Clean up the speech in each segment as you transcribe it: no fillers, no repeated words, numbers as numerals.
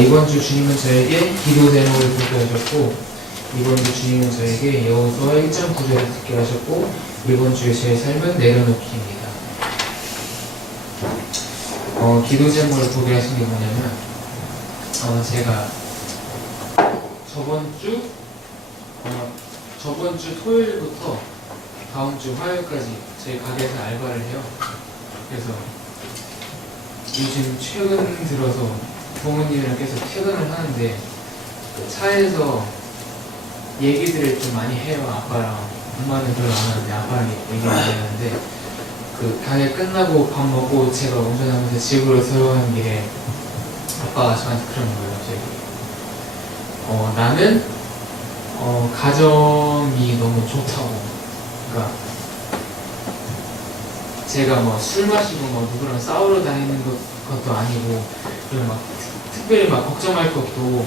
이번 주 주님은 저에게 기도 제목을 듣게 하셨고, 이번 주 주님은 저에게 여호수아 1장 9절을 듣게 하셨고, 이번 주에 제 삶은 내려놓기입니다. 기도 제목을 보게 하신 게 뭐냐면, 제가 저번 주 토요일부터 다음 주 화요일까지 저희 가게에서 알바를 해요. 그래서 요즘 최근 들어서 부모님이랑 계속 퇴근을 하는데 차에서 얘기들을 좀 많이 해요. 아빠랑. 엄마는 별로 안 하는데 아빠랑 얘기 많이 하는데, 그 가게 끝나고 밥 먹고 제가 운전하면서 집으로 들어가는 길에 아빠가 저한테 그러는 거예요. 나는 가정이 너무 좋다고. 그러니까 제가 뭐 술 마시고 뭐 누구랑 싸우러 다니는 것도 아니고, 그리고 막 특별히 막 걱정할 것도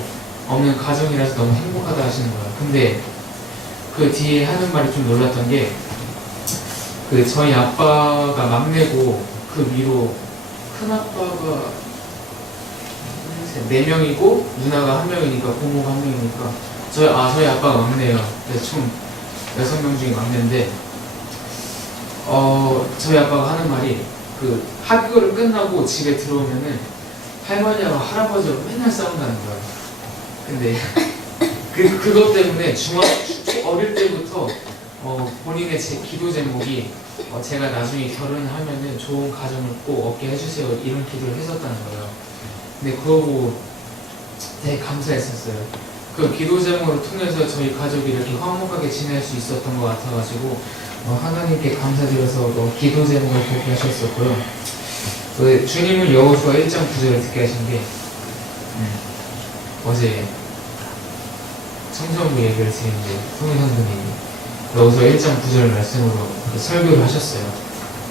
없는 가정이라서 너무 행복하다 하시는 거예요. 근데 그 뒤에 하는 말이 좀 놀랐던 게, 그 저희 아빠가 막내고 그 위로 큰 아빠가 4명이고 누나가 1명이니까 고모가 1명이니까 저희 아빠가 막내예요. 그래서 총 6명 중에 막내인데, 저희 아빠가 하는 말이, 그 학교를 끝나고 집에 들어오면은 할머니하고 할아버지하고 맨날 싸운다는 거예요. 근데 그것 때문에 어릴 때부터 본인의 제 기도 제목이 제가 나중에 결혼을 하면은 좋은 가정을 꼭 얻게 해주세요, 이런 기도를 했었다는 거예요. 근데 그거 보고 되게 감사했었어요. 그 기도 제목을 통해서 저희 가족이 이렇게 화목하게 지낼 수 있었던 것 같아가지고 하나님께 감사드려서 기도 제목을 보게 하셨었고요. 주님은 여호수아 1장 9절을 듣게 하신 게, 어제 청소년부 예배를 드리는데 성인 선생님이 여호수아 1장 9절 말씀으로 설교를 하셨어요.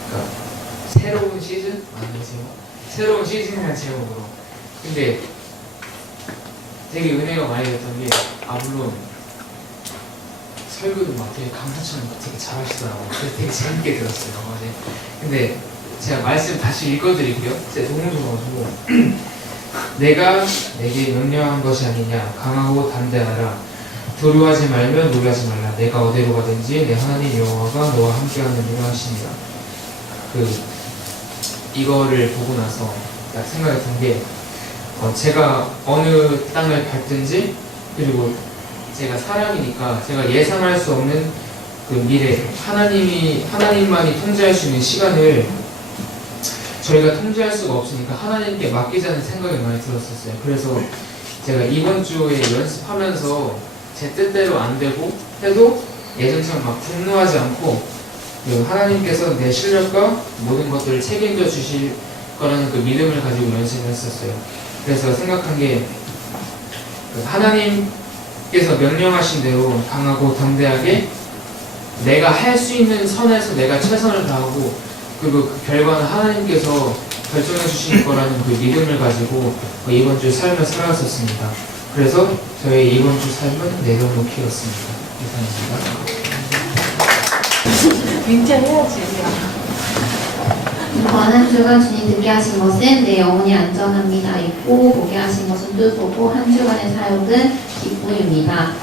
그러니까 새로운 시즌? 맞는 제목? 새로운 시즌이라는 제목으로. 근데 되게 은혜가 많이 됐던 게, 물론 설교도 막 되게 강사처럼 되게 잘하시더라고요. 그래서 되게 재밌게 들었어요, 어제. 근데 제가 말씀 다시 읽어드릴게요. 진짜 너무 좋아가지고. 내가 내게 명령한 것이 아니냐. 강하고 담대하라. 두려워하지 말며 놀라지 말라. 내가 어디로 가든지 내 하나님 여호와가 너와 함께하느니라 하시니라. 이거를 보고 나서 딱 생각이 든 게, 제가 어느 땅을 밟든지, 그리고 제가 사람이니까 제가 예상할 수 없는 그 미래, 하나님만이 통제할 수 있는 시간을 저희가 통제할 수가 없으니까 하나님께 맡기자는 생각이 많이 들었었어요. 그래서 제가 이번 주에 연습하면서 제 뜻대로 안 되고 해도 예전처럼 막 분노하지 않고, 하나님께서 내 실력과 모든 것들을 책임져 주실 거라는 그 믿음을 가지고 연습을 했었어요. 그래서 생각한 게, 하나님께서 명령하신 대로 강하고 담대하게 내가 할 수 있는 선에서 내가 최선을 다하고, 그리고 그 결과는 하나님께서 결정해 주실 거라는 그 믿음을 가지고 이번 주 삶을 살아왔었습니다. 그래서 저의 이번 주 삶은 내려놓기였습니다. 이상입니다. 민폐해야지. 이번 한 주간 주님 듣게 하신 것은 내 영혼이 안전합니다. 있고 보게 하신 것은 뜻보고 한 주간의 사역은 기쁨입니다.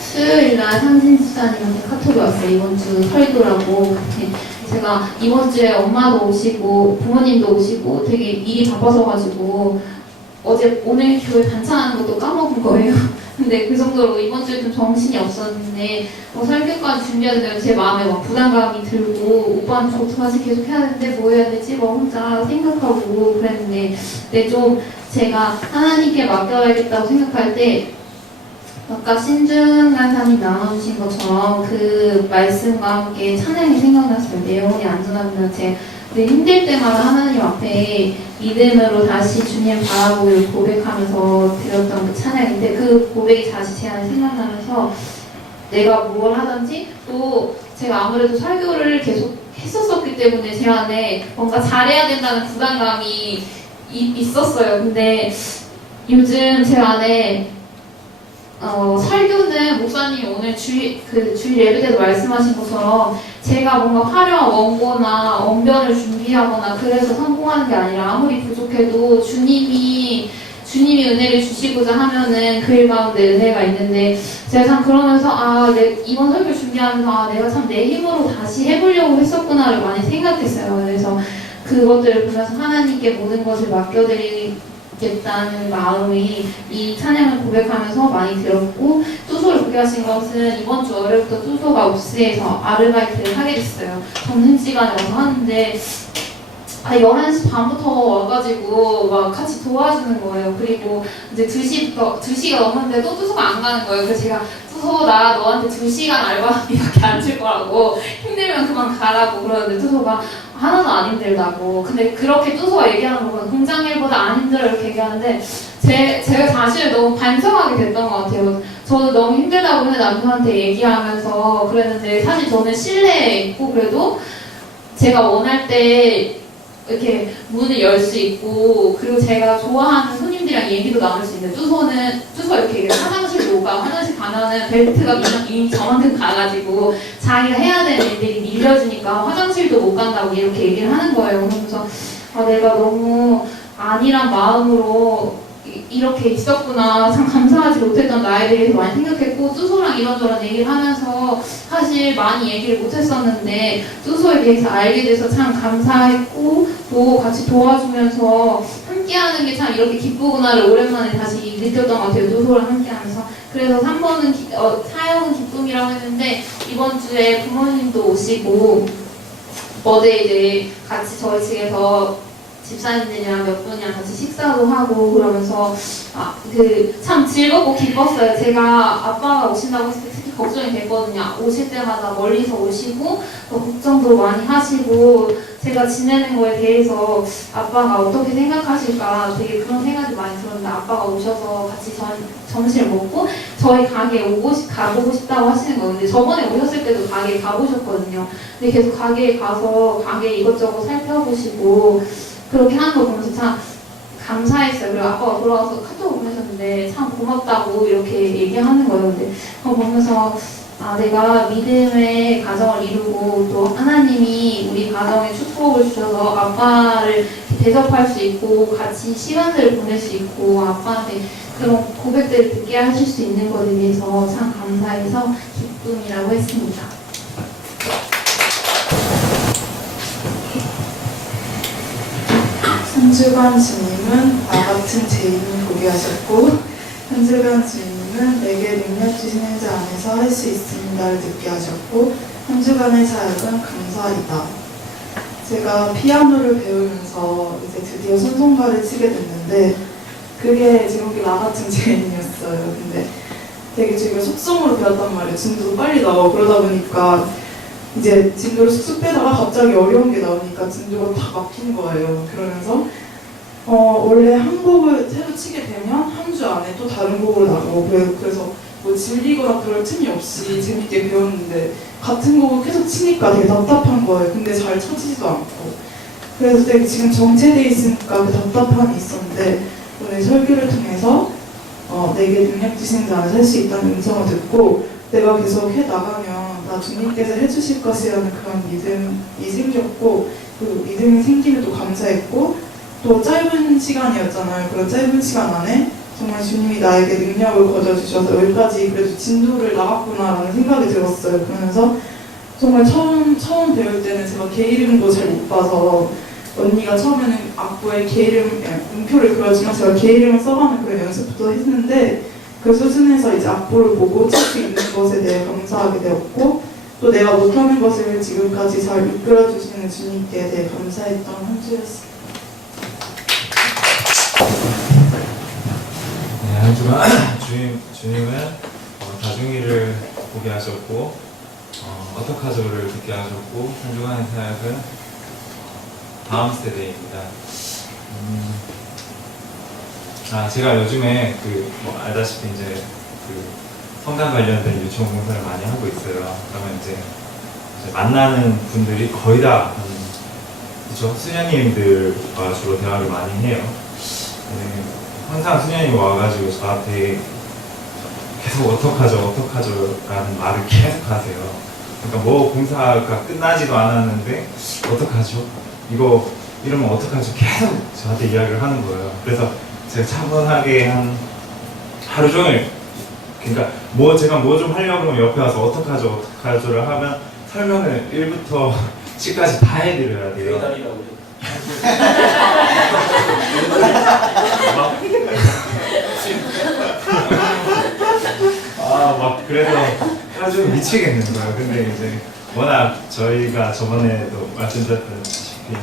수요일날 상진수사님한테 카톡이 왔어요. 이번 주 설교라고. 제가 이번 주에 엄마도 오시고 부모님도 오시고 되게 일이 바빠서가지고 오늘 교회 반찬하는 것도 까먹은 거예요. 근데 그 정도로 이번 주에 좀 정신이 없었는데 설교까지 준비하는데 제 마음에 막 부담감이 들고, 오빠는 저 어떡하지, 계속 해야 되는데 뭐 해야 되지 혼자 생각하고 그랬는데, 근데 좀 제가 하나님께 맡겨야겠다고 생각할 때 아까 신중한 삶이 나눠주신 것처럼 그 말씀과 함께 찬양이 생각났어요. 내 영혼이 안전하면 제 힘들 때마다 하나님 앞에 믿음으로 다시 주님 바라보고 고백하면서 드렸던 그 찬양인데, 그 고백이 다시 제 안에 생각나면서 내가 뭘 하든지, 또 제가 아무래도 설교를 계속 했었기 때문에 제 안에 뭔가 잘해야 된다는 부담감이 있었어요. 근데 요즘 제 안에 설교는 목사님이 오늘 주일 예배 때도 말씀하신 것처럼 제가 뭔가 화려한 원고나 언변을 준비하거나 그래서 성공하는 게 아니라, 아무리 부족해도 그래도 주님이 은혜를 주시고자 하면은 그 일 가운데 은혜가 있는데 제가 참 그러면서 이번 설교 준비하면서 내가 참 내 힘으로 다시 해보려고 했었구나를 많이 생각했어요. 그래서 그것들을 보면서 하나님께 모든 것을 맡겨드리겠다는 마음이 이 찬양을 고백하면서 많이 들었고, 뚜소를 고백하신 것은 이번 주 월요일부터 뚜소가 옵스에서 아르바이트를 하게 됐어요. 점심시간에 와서 하는데 11시 반부터 와가지고 막 같이 도와주는 거예요. 그리고 이제 2시가 넘었는데도 뚜소가 안 가는 거예요. 그래서 제가 뚜소 나 너한테 2시간 알바비밖에 안 줄 거라고, 힘들면 그만 가라고 그러는데 뚜소가 하나도 안 힘들다고. 근데 그렇게 뚜소가 얘기하는 거 보면 공장 일보다 안 힘들어 이렇게 얘기하는데 제가 자신을 너무 반성하게 됐던 것 같아요. 저도 너무 힘들다고 맨날 남편한테 얘기하면서 그랬는데 사실 저는 실내에 있고 그래도 제가 원할 때 이렇게 문을 열 수 있고, 그리고 제가 좋아하는 손님들이랑 얘기도 나눌 수 있는데 뚜소가 이렇게 얘기해요. 화장실 가면은 벨트가 이미 저만큼 가가지고 자기가 해야 되는 일들이 밀려주니까 화장실도 못 간다고 이렇게 얘기를 하는 거예요. 그러면서 내가 너무 안일한 마음으로 이렇게 있었구나, 참 감사하지 못했던 나에 대해서 많이 생각했고, 뚜소랑 이런저런 얘기를 하면서 사실 많이 얘기를 못했었는데 뚜소에 대해서 알게 돼서 참 감사했고, 또 같이 도와주면서 함께하는 게 참 이렇게 기쁘구나를 오랜만에 다시 느꼈던 것 같아요. 뚜소랑 함께하면서. 그래서 3번은 사역은 기쁨이라고 했는데 이번 주에 부모님도 오시고 어제 이제 같이 저희 측에서 집사님들이랑 몇 분이랑 같이 식사도 하고 그러면서 참 즐겁고 기뻤어요. 제가 아빠가 오신다고 했을 때 특히 걱정이 됐거든요. 오실 때마다 멀리서 오시고 걱정도 많이 하시고 제가 지내는 거에 대해서 아빠가 어떻게 생각하실까 되게 그런 생각이 많이 들었는데, 아빠가 오셔서 같이 점심을 먹고 저희 가게에 가보고 싶다고 하시는 거예요. 근데 저번에 오셨을 때도 가게에 가보셨거든요. 근데 계속 가게에 가서 가게 이것저것 살펴보시고 그렇게 하는 거 보면서 참 감사했어요. 그리고 아빠가 돌아와서 카톡을 보내셨는데 참 고맙다고 이렇게 얘기하는 거예요. 근데 그거 보면서 내가 믿음의 가정을 이루고 또 하나님이 우리 가정에 축복을 주셔서 아빠를 대접할 수 있고 같이 시간들을 보낼 수 있고 아빠한테 그런 고백들을 듣게 하실 수 있는 것에 대해서 참 감사해서 기쁨이라고 했습니다. 현주관 주님은 나 같은 죄인을 보게 하셨고, 현주관 주님은 내게 능력 주시는 자 안에서 할 수 있습니다를 듣게 하셨고, 현주관의 사역은 감사이다. 제가 피아노를 배우면서 이제 드디어 손송가를 치게 됐는데 그게 제목이 나 같은 죄인이었어요. 근데 되게 제가 속성으로 배웠단 말이에요. 진도도 빨리 나오고 그러다 보니까 이제 진도를 쑥쑥 빼다가 갑자기 어려운 게 나오니까 진도가 다 막힌 거예요. 그러면서 원래 한 곡을 새로 치게 되면 한 주 안에 또 다른 곡으로 나가고 그래서 뭐 질리거나 그럴 틈이 없이 재밌게 배웠는데 같은 곡을 계속 치니까 되게 답답한 거예요. 근데 잘 쳐지지도 않고. 그래서 되게 지금 정체돼 있으니까 그 답답함이 있었는데 오늘 설교를 통해서 내게 능력 주신 자 안에서 할 수 있다는 음성을 듣고 내가 계속 해나가면 나 주님께서 해주실 것이라는 그런 믿음이 생겼고, 그 믿음이 생기면 또 감사했고, 또 짧은 시간이었잖아요. 그런 짧은 시간 안에 정말 주님이 나에게 능력을 거저주셔서 여기까지 그래도 진도를 나갔구나라는 생각이 들었어요. 그러면서 정말 처음 배울 때는 제가 개 이름도 잘 못 봐서 언니가 처음에는 악보에 개 이름, 음표를 그려주면 제가 개 이름을 써가는 그런 연습부터 했는데 그 수준에서 이제 악보를 보고 칠 수 있는 것에 대해 감사하게 되었고, 또 내가 못하는 것을 지금까지 잘 이끌어주시는 주님께 대해 감사했던 한 주였습니다. 네, 한 주간 주님은 다중이를 보게 하셨고 어떡하죠를 듣게 하셨고, 한 주간의 사역은 다음 세대입니다. 제가 요즘에 알다시피 이제 성당 관련된 유치원 봉사를 많이 하고 있어요. 그러면 이제 만나는 분들이 거의 다 그렇죠? 수녀님들과 주로 대화를 많이 해요. 항상 수녀님이 와가지고 저한테 계속 어떡하죠 라는 말을 계속 하세요. 그러니까 뭐 공사가 끝나지도 않았는데 어떡하죠? 이거 이러면 어떡하죠? 계속 저한테 이야기를 하는 거예요. 그래서 제가 차분하게 한 하루 종일, 그러니까 제가 뭐 좀 하려고 하면 옆에 와서 어떡하죠를 하면 설명을 1부터 10까지 다 해드려야 돼요. 막 그래서 아주 미치겠는 거예요. 근데 이제 워낙 저희가 저번에도 말씀드렸다시피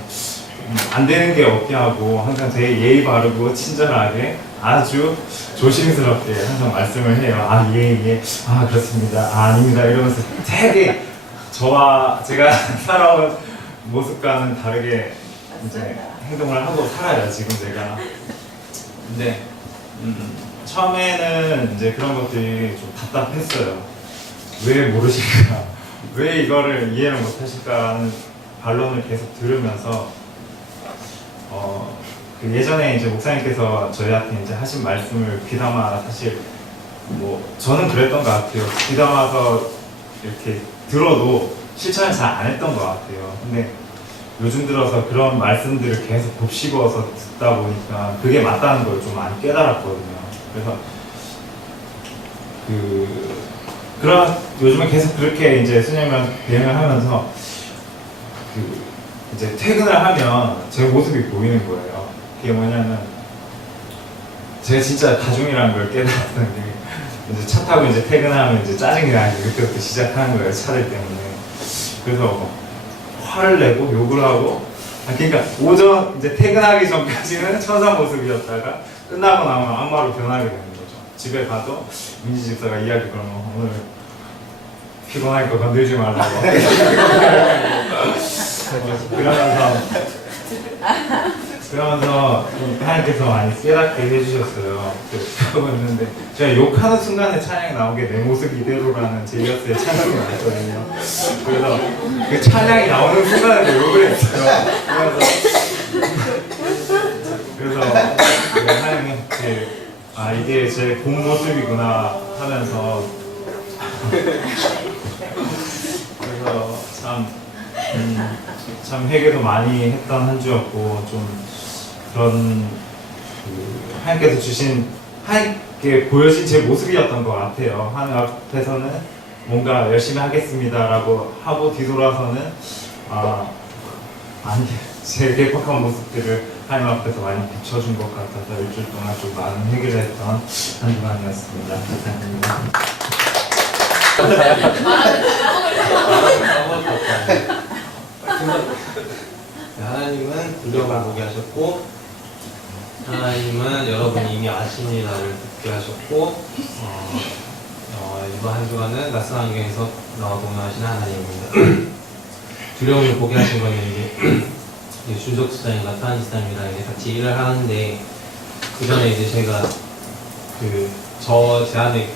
안 되는 게 없게 하고 항상 되게 예의 바르고 친절하게 아주 조심스럽게 항상 말씀을 해요. 아, 예, 아, 그렇습니다. 아, 아닙니다. 이러면서 되게 저와 제가 살아온 모습과는 다르게 이제 행동을 하고 살아요, 지금 제가. 근데 처음에는 이제 그런 것들이 좀 답답했어요. 왜 모르실까? 왜 이거를 이해를 못 하실까 하는 반론을 계속 들으면서 그 예전에 이제 목사님께서 저희한테 이제 하신 말씀을 귀담아, 사실 뭐 저는 그랬던 것 같아요. 귀담아서 이렇게 들어도 실천을 잘 안 했던 것 같아요. 근데 요즘 들어서 그런 말씀들을 계속 곱씹어서 듣다 보니까 그게 맞다는 걸 좀 많이 깨달았거든요. 그래서 그런 요즘에 계속 그렇게 이제 수녀님이랑 비행을 하면서 이제 퇴근을 하면 제 모습이 보이는 거예요. 그게 뭐냐면 제가 진짜 가중이라는 걸 깨달았던 게 이제 차 타고 이제 퇴근하면 이제 짜증이 나지 그때부터 시작하는 거예요. 차들 때문에. 그래서 화를 내고 욕을 하고 그러니까 오전 이제 퇴근하기 전까지는 천사 모습이었다가 끝나고 나면 악마로 변하게 되는 거죠. 집에 가도 민지 집사가 이야기 걸면 오늘 피곤하니까 건들지 말라고 그러면서 하나님께서 많이 깨닫게 해주셨어요. 그러고 있는데 제가 욕하는 순간에 찬양이 나온 게 내 모습 이대로라는 제이어스의 찬양이 나왔거든요. 그래서 그 찬양이 나오는 순간에 욕을 했어요. 그래서 하나님 이게 제 본 모습이구나 하면서 그래서 참 회개도 많이 했던 한 주였고 좀 그런 하나님께서 주신 하나님께 보여진 제 모습이었던 것 같아요. 하나님 앞에서는 뭔가 열심히 하겠습니다라고 하고 뒤돌아서는 아니 제 개팍한 모습들을 하나님 앞에서 많이 비춰준 것 같아서 일주일 동안 좀 많은 회개를 했던 한 주간이었습니다. 감사합니다. 하나님은 두려움을 보게 하셨고 하나님은 여러분이 이미 아신 일을 듣게 하셨고 이번 한 주간은 낯선 환경에서 나와 동행하시는 하나님입니다. 두려움을 보게 하신 거는 이제 준석 수사님과 타한 수사님이랑 이제 같이 일을 하는데 그 전에 이제 제가 제 안에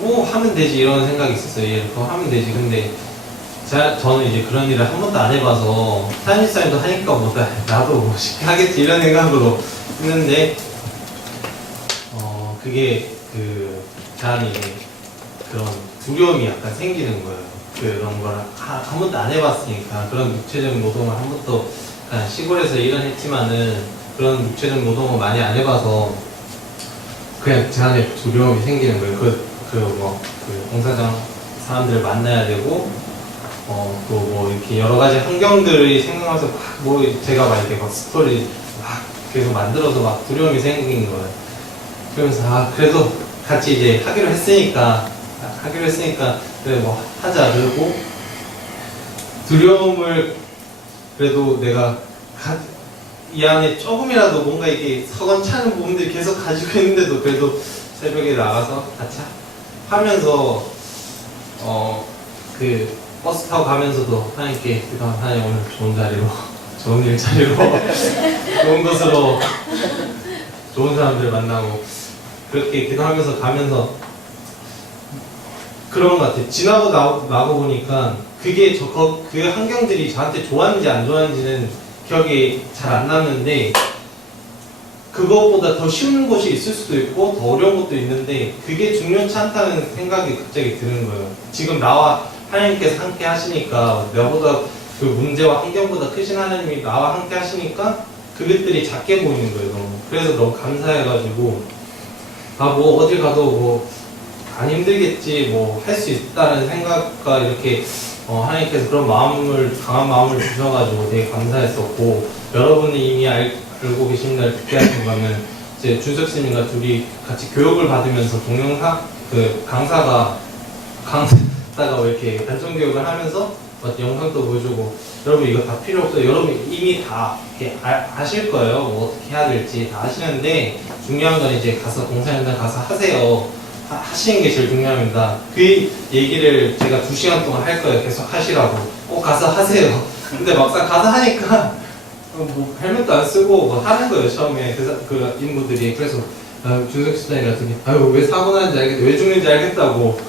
뭐 하면 되지 이런 생각이 있었어요. 얘 그거 하면 되지. 근데 저는 이제 그런 일을 한 번도 안 해봐서 타임사인도 하니까 뭐 나도 뭐 쉽게 하겠지 이런 생각으로 했는데 그게 제 안에 그런 두려움이 약간 생기는 거예요. 그런 걸 한 번도 안 해봤으니까 그런 육체적인 노동을 한 번도 그냥 시골에서 일은 했지만은 그런 육체적인 노동을 많이 안 해봐서 그냥 제 안에 두려움이 생기는 거예요. 공사장 사람들을 만나야 되고 또 뭐 이렇게 여러 가지 환경들이 생각나서 제가 막 이렇게 막 스토리 막 계속 만들어서 막 두려움이 생긴 거예요. 그러면서 그래도 같이 이제 하기로 했으니까 그래 뭐 하자. 그러고 두려움을 그래도 내가 이 안에 조금이라도 뭔가 이게 서건찮은 부분들이 계속 가지고 있는데도 그래도 새벽에 나가서 같이 하면서 버스 타고 가면서도 하나님께 하나님 오늘 좋은 자리로 좋은 일자리로 좋은 곳으로 좋은 사람들 만나고 그렇게 기도하면서 가면서 그런 것 같아요. 지나고 나고 보니까 그 환경들이 저한테 좋았는지 안 좋았는지는 기억이 잘 안 났는데 그것보다 더 쉬운 곳이 있을 수도 있고 더 어려운 것도 있는데 그게 중요치 않다는 생각이 갑자기 드는 거예요. 지금 나와 하나님께서 함께 하시니까 나보다 그 문제와 환경보다 크신 하나님이 나와 함께 하시니까 그것들이 작게 보이는 거예요. 너무. 그래서 너무 감사해가지고 뭐 어딜 가도 뭐 안 힘들겠지 뭐 할 수 있다는 생각과 이렇게 하나님께서 그런 강한 마음을 주셔가지고 되게 감사했었고, 여러분이 이미 알고 계신 날 듣게 하신 거는 이제 준석 씨님과 둘이 같이 교육을 받으면서 동영상 강사가 왜 이렇게 단청 교육을 하면서 영상도 보여주고, 여러분 이거 다 필요 없어요. 여러분 이미 다 이렇게 아실 거예요. 뭐 어떻게 해야 될지 다 아시는데, 중요한 건 이제 가서 봉사 현장 가서 하세요. 하시는 게 제일 중요합니다. 그 얘기를 제가 2시간 동안 할 거예요. 계속 하시라고. 꼭 가서 하세요. 근데 막상 가서 하니까 뭐 헬멧도 안 쓰고 뭐 하는 거예요. 처음에 그 인부들이. 그래서 준석 시장이 같은 게 왜 사고 나는지 알겠다, 왜 죽는지 알겠다고.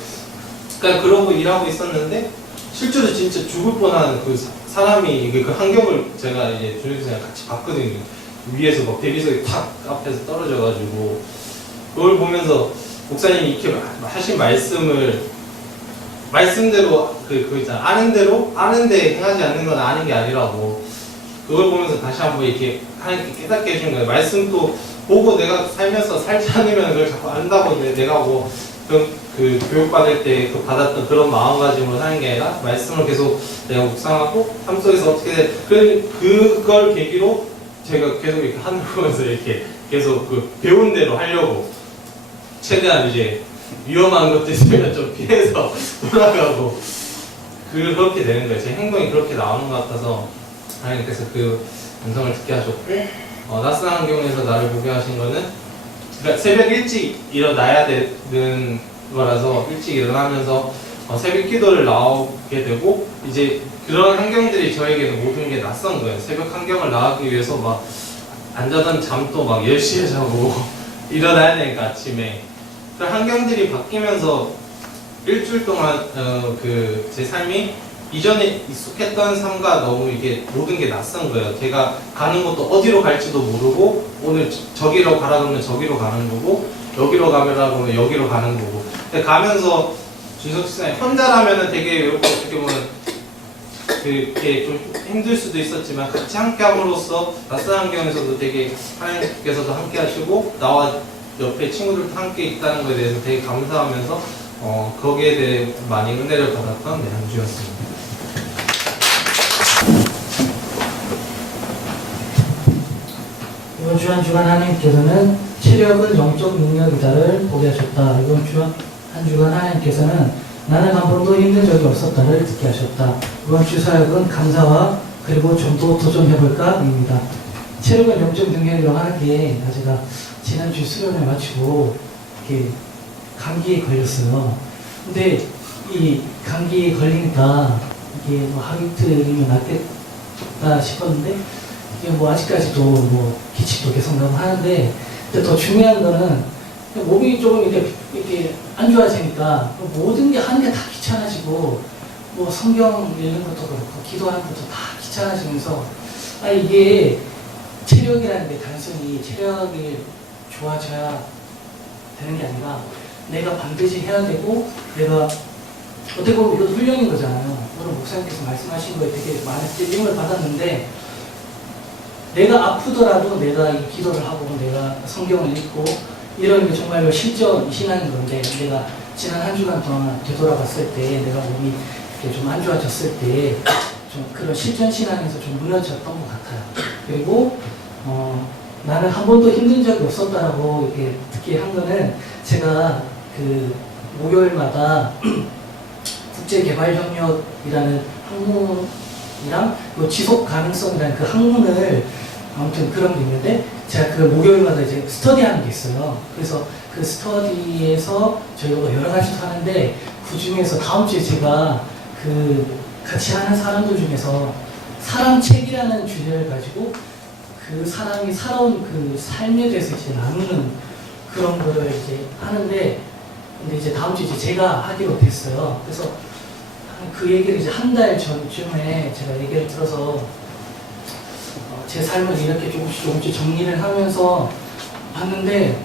그러니까 그러고 일하고 있었는데, 실제로 진짜 죽을 뻔한 그 사람이 그 환경을 제가 이제 준석 시장이랑 같이 봤거든요. 위에서 막 대리석이 탁 앞에서 떨어져가지고, 그걸 보면서 목사님이 이렇게 하신 말씀대로 그거 있잖아, 아는 대로 아는데 행하지 않는 건 아는 게 아니라고. 그걸 보면서 다시 한번 이렇게 하나님께 깨닫게 해주는 거예요. 말씀도 보고 내가 살면서 살지 않으면 그걸 자꾸 안다고 내가 뭐 그 교육받을 때 받았던 그런 마음가짐으로 사는 게 아니라, 말씀을 계속 내가 묵상하고 삶 속에서 어떻게 돼, 그걸 계기로 제가 계속 이렇게 하늘 보면서 이렇게 계속 배운 대로 하려고 최대한 이제 위험한 것들 있으면 좀 피해서 돌아가고, 그렇게 되는 거예요. 제 행동이 그렇게 나오는 것 같아서 하나님께서 그 음성을 듣게 하셨고, 낯선 환경에서 나를 보게 하신 거는, 그러니까 새벽 일찍 일어나야 되는 거라서 일찍 일어나면서 새벽 기도를 나오게 되고, 이제 그런 환경들이 저에게는 모든 게 낯선 거예요. 새벽 환경을 나가기 위해서 막 안 자던 잠도 막 10시에 자고 일어나야 되니까 아침에. 그 환경들이 바뀌면서 일주일 동안 제 삶이 이전에 익숙했던 삶과 너무 이게 모든 게 낯선 거예요. 제가 가는 곳도 어디로 갈지도 모르고, 오늘 저기로 가라 그러면 저기로 가는 거고, 여기로 가라 그러면 여기로 가는 거고. 근데 가면서 준석 씨는 혼자라면은 되게 외롭고 어떻게 보면 그렇게 좀 힘들 수도 있었지만, 같이 함께 함으로써 낯선 환경에서도 되게 하나님께서도 함께 하시고 나와 옆에 친구들도 함께 있다는 것에 대해서 되게 감사하면서 거기에 대해 많이 은혜를 받았던 한 주였습니다. 이번 주 한 주간 하나님께서는 체력은 영적 능력이다를 보게 하셨다. 이번 주 한 주간 하나님께서는 나는 한 번도 힘든 적이 없었다를 듣게 하셨다. 이번 주 사역은 감사와 그리고 좀 더 도전해볼까입니다. 체력은 영적 능력이라고 하는 게, 제가 지난주 수련회 마치고 이렇게 감기에 걸렸어요. 근데 이 감기에 걸리니까 이게 뭐 하루 이틀이면 낫겠다 싶었는데, 이게 뭐 아직까지도 뭐 기침도 계속 나고 하는데, 근데 더 중요한 거는 몸이 조금 이렇게 안 좋아지니까 모든 게 하는 게 다 귀찮아지고, 뭐 성경 읽는 것도 그렇고 기도하는 것도 다 귀찮아지면서, 이게 체력이라는 게 단순히 체력이 좋아져야 되는 게 아니라 내가 반드시 해야 되고, 내가 어떻게 보면 이것도 훈련인 거잖아요. 오늘 목사님께서 말씀하신 거에 되게 많은 찔림을 받았는데, 내가 아프더라도 내가 이 기도를 하고 내가 성경을 읽고 이런 게 정말로 실전 신앙인 건데, 내가 지난 한 주간 동안 되돌아봤을 때 내가 몸이 좀 안 좋아졌을 때 좀 그런 실전 신앙에서 좀 무너졌던 것 같아요. 그리고 나는 한 번도 힘든 적이 없었다라고 이렇게 듣게 한 거는, 제가 그 목요일마다 국제개발협력이라는 학문이랑 지속 가능성이라는 그 학문을, 아무튼 그런 게 있는데, 제가 그 목요일마다 이제 스터디하는 게 있어요. 그래서 그 스터디에서 저희가 여러 가지도 하는데, 그 중에서 다음 주에 제가 그 같이 하는 사람들 중에서 사람 책이라는 주제를 가지고 그 사람이 살아온 그 삶에 대해서 이제 나누는 그런 거를 이제 하는데, 근데 이제 다음 주에 이제 제가 하기로 됐어요. 그래서 그 얘기를 이제 한 달 전쯤에 제가 얘기를 들어서 제 삶을 이렇게 조금씩 정리를 하면서 봤는데,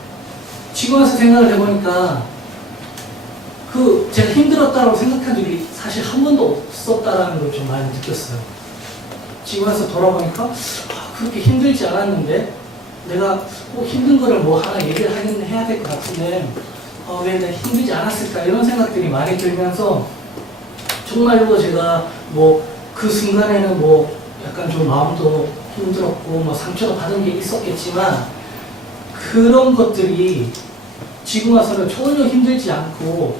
지금 와서 생각을 해보니까 제가 힘들었다고 생각한 적이 사실 한 번도 없었다라는 걸 좀 많이 느꼈어요. 지금 와서 돌아보니까 그렇게 힘들지 않았는데 내가 꼭 힘든 거를 뭐 하나 얘기를 해야 될 것 같은데 왜 내가 힘들지 않았을까 이런 생각들이 많이 들면서 정말로 제가 뭐 그 순간에는 뭐 약간 좀 마음도 힘들었고 뭐 상처를 받은 게 있었겠지만 그런 것들이 지금 와서는 전혀 힘들지 않고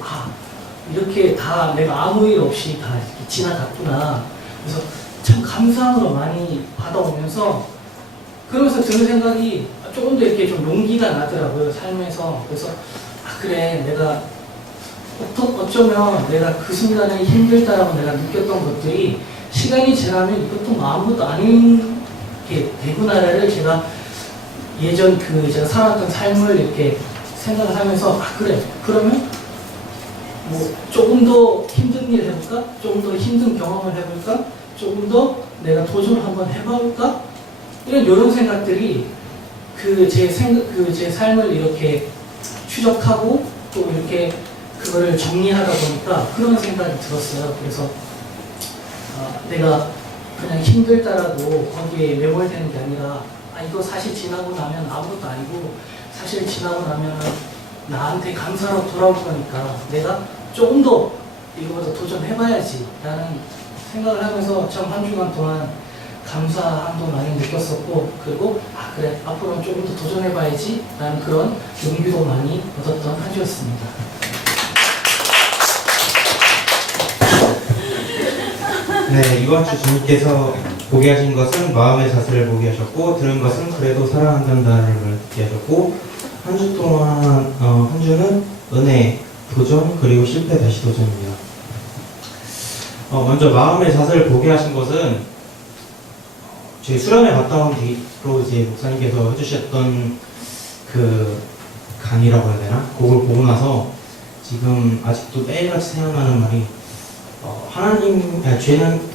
이렇게 다 내가 아무 일 없이 다 이렇게 지나갔구나. 그래서 참 감사함으로 많이 받아오면서 그러면서 드는 생각이 조금 더 이렇게 좀 용기가 나더라고요, 삶에서. 그래서 그래, 내가 어쩌면 내가 그 순간에 힘들다라고 내가 느꼈던 것들이 시간이 지나면 이것도 뭐 아무것도 아닌 게 되구나를 제가 예전 제가 살았던 삶을 이렇게 생각을 하면서 그래, 그러면 뭐 조금 더 힘든 일 해볼까? 조금 더 힘든 경험을 해볼까? 조금 더 내가 도전을 한번 해볼까? 이런 생각들이 제 삶을 이렇게 추적하고 또 이렇게 그거를 정리하다 보니까 그런 생각이 들었어요. 그래서 내가 그냥 힘들다라고 거기에 매몰되는 게 아니라 이거 사실 지나고 나면 아무것도 아니고 사실 지나고 나면 나한테 감사로 돌아올 거니까 내가 조금 더 이거보다 도전해봐야지 라는 생각을 하면서 참 한 주간 동안 감사함도 많이 느꼈었고 그리고 그래 앞으로는 조금 더 도전해봐야지 라는 그런 용기도 많이 얻었던 한 주였습니다. 네, 이번 주 주님께서 보게 하신 것은 마음의 자세를 보게 하셨고 들은 것은 그래도 사랑한다는 듣게 하셨고 한 주 동안 한 주는 은혜, 도전 그리고 실패 다시 도전입니다. 먼저 마음의 자세를 보게 하신 것은 저희 수련회 갔다 온 뒤로 이제 목사님께서 해주셨던 그 강의라고 해야 되나? 그걸 보고 나서 지금 아직도 매일같이 생각나는 말이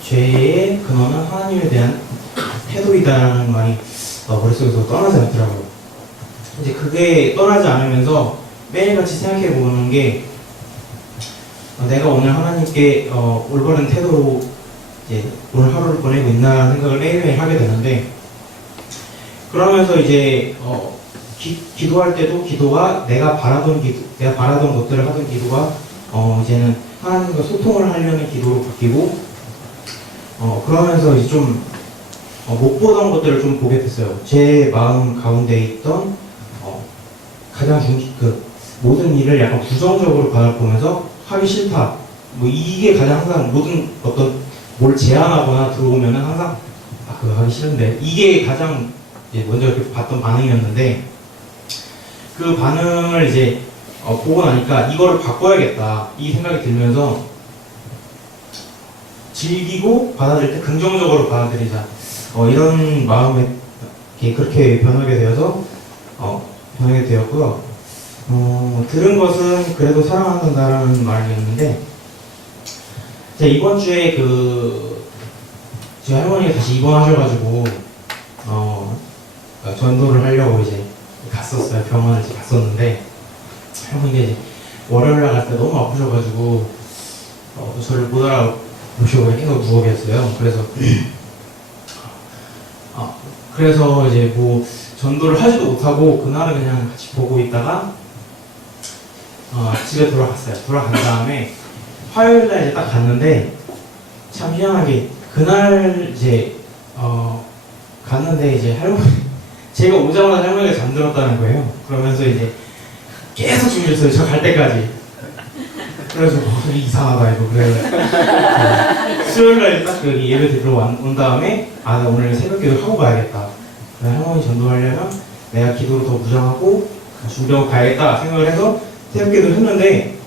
죄의 근원은 하나님에 대한 태도이다라는 말이 머릿속에서 떠나지 않더라고요. 이제 그게 떠나지 않으면서 매일같이 생각해 보는 게 내가 오늘 하나님께 올바른 태도로 이제 오늘 하루를 보내고 있나 생각을 매일매일 하게 되는데 그러면서 이제 기도할 때도 기도가 내가 바라던 것들을 하던 기도가 이제는 하나님과 소통을 하려는 기도로 바뀌고 그러면서 이제 좀 못 보던 것들을 좀 보게 됐어요. 제 마음 가운데 있던 가장 모든 일을 약간 부정적으로 바라보면서 하기 싫다. 뭐 이게 가장 항상 모든 어떤 뭘 제안하거나 들어오면은 항상 그거 하기 싫은데 이게 가장 이제 먼저 이렇게 봤던 반응이었는데 그 반응을 이제 보고 나니까 이거를 바꿔야겠다 이 생각이 들면서 즐기고 받아들일 때 긍정적으로 받아들이자 이런 마음에 그렇게 변하게 되었고요. 들은 것은 그래도 사랑한다는 말이었는데 제가 이번 주에 저희 할머니가 다시 입원하셔가지고 전도를 하려고 이제 갔었어요. 병원을 이제 갔었는데 할머니가 이제 월요일날 갈 때 너무 아프셔가지고 저를 못 알아보시고 계속 누워 계셨어요. 그래서 이제 뭐 전도를 하지도 못하고 그날은 그냥 같이 보고 있다가 집에 돌아갔어요. 돌아간 다음에 화요일날 이제 딱 갔는데 참 희한하게 그날 이제 갔는데 이제 제가 오자마자 할머니가 잠들었다는 거예요. 그러면서 이제 계속 주무셨어요. 저 갈 때까지. 그래서 이상하다 이거 그래. 수요일날 딱 여기 예배 드리러 온 다음에 나 오늘 새벽기도 하고 가야겠다. 할머니 전도하려면 내가 기도를 더 무장하고 준비하고 가야겠다 생각을 해서 새벽기도를 했는데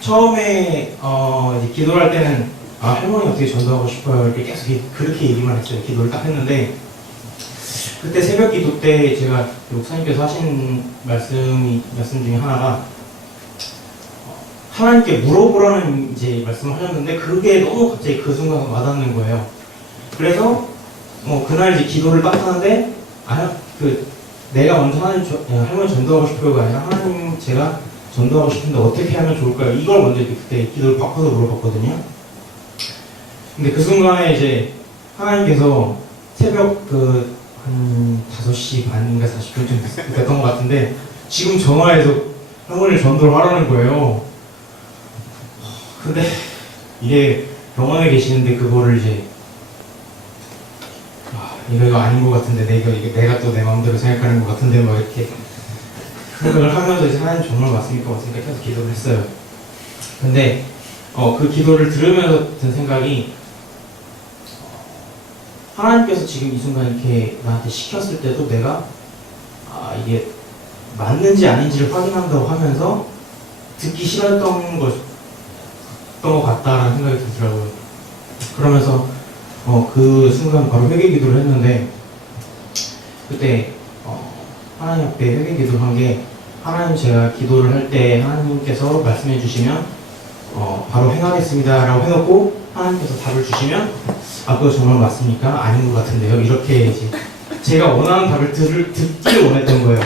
처음에 이제 기도를 할 때는 할머니 어떻게 전도하고 싶어요 이렇게 계속 그렇게 얘기만 했어요. 기도를 딱 했는데 그때 새벽기도 때 제가 목사님께서 하신 말씀 중에 하나가 하나님께 물어보라는 이제 말씀을 하셨는데 그게 너무 갑자기 그 순간 와닿는 거예요. 그래서 그날 이제 기도를 딱 하는데 내가 먼저 할머니 전도하고 싶어요가 아니라 하나님 제가 전도하고 싶은데 어떻게 하면 좋을까요? 이걸 먼저 그때 기도를 바꿔서 물어봤거든요. 근데 그 순간에 이제 하나님께서 새벽 한 5시 반인가 40분쯤 됐던 것 같은데 지금 전화해서 할머니를 전도를 하라는 거예요. 근데 이게 병원에 계시는데 그거를 이제 이거 아닌 것 같은데 내가 또 내 마음대로 생각하는 것 같은데 막 이렇게 생각을 하면서 이제 하나님 정말 맞습니까? 맞습니까? 계속 기도를 했어요. 근데 그 기도를 들으면서 든 생각이 하나님께서 지금 이 순간 이렇게 나한테 시켰을 때도 내가 이게 맞는지 아닌지를 확인한다고 하면서 듣기 싫었던 것 같다라는 생각이 들더라고요. 그러면서 그 순간 바로 회개 기도를 했는데 그때 하나님 앞에 회개 기도를 한 게 하나님 제가 기도를 할 때 하나님께서 말씀해 주시면 바로 행하겠습니다 라고 해놓고 하나님께서 답을 주시면 그거 정말 맞습니까? 아닌 것 같은데요. 이렇게 이제 제가 원하는 답을 듣기를 원했던 거예요.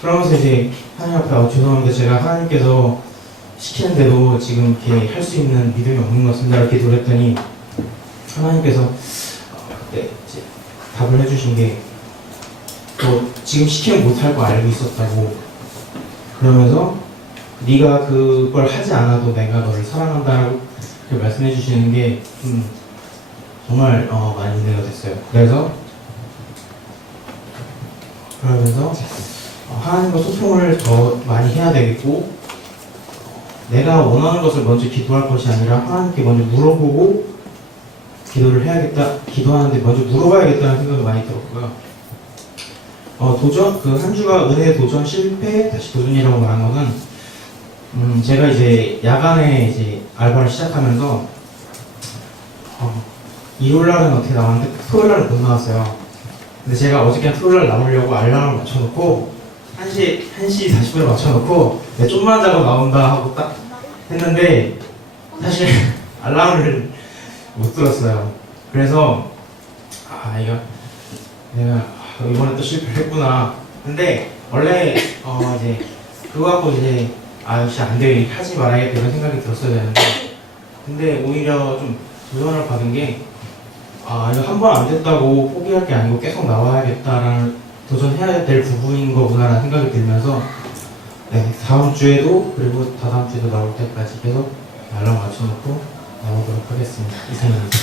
그러면서 이제 하나님 앞에 죄송합니다. 제가 하나님께서 시키는데도 지금 이렇게 할 수 있는 믿음이 없는 것 같습니다. 이렇게 기도를 했더니 하나님께서 그때 이제 답을 해주신 게 또 지금 시키면 못할 거 알고 있었다고 그러면서 네가 그걸 하지 않아도 내가 너를 사랑한다라고 말씀해 주시는 게 정말 많이 은혜가 됐어요. 그러면서 하나님과 소통을 더 많이 해야 되겠고 내가 원하는 것을 먼저 기도할 것이 아니라 하나님께 먼저 물어보고 기도를 해야겠다, 기도하는데 먼저 물어봐야겠다는 생각이 많이 들었고요. 도전, 한 주가 은혜의 도전, 실패, 다시 도전이라고 말한 거는 제가 이제 야간에 이제 알바를 시작하면서 일요일날은 어떻게 나왔는데 토요일날은 못 나왔어요. 근데 제가 어저께 토요일날 나오려고 알람을 맞춰놓고 1시 40분에 맞춰놓고 좀만 자고 나온다 하고 딱 했는데 사실 알람을 못 들었어요. 그래서 이거 내가 이번에 또 실패를 했구나. 근데 원래 이제 그거 갖고 이제 진짜 안 돼, 이렇게 하지 말아야겠다 이런 생각이 들었어야 되는데 근데 오히려 좀 도전을 받은 게 이거 한 번 안 됐다고 포기할 게 아니고 계속 나와야겠다라는 도전해야 될 부분인 거구나라는 생각이 들면서 다음 주에도 그리고 다다음 주에도 나올 때까지 계속 알람 맞춰놓고 나오도록 하겠습니다. 이상입니다.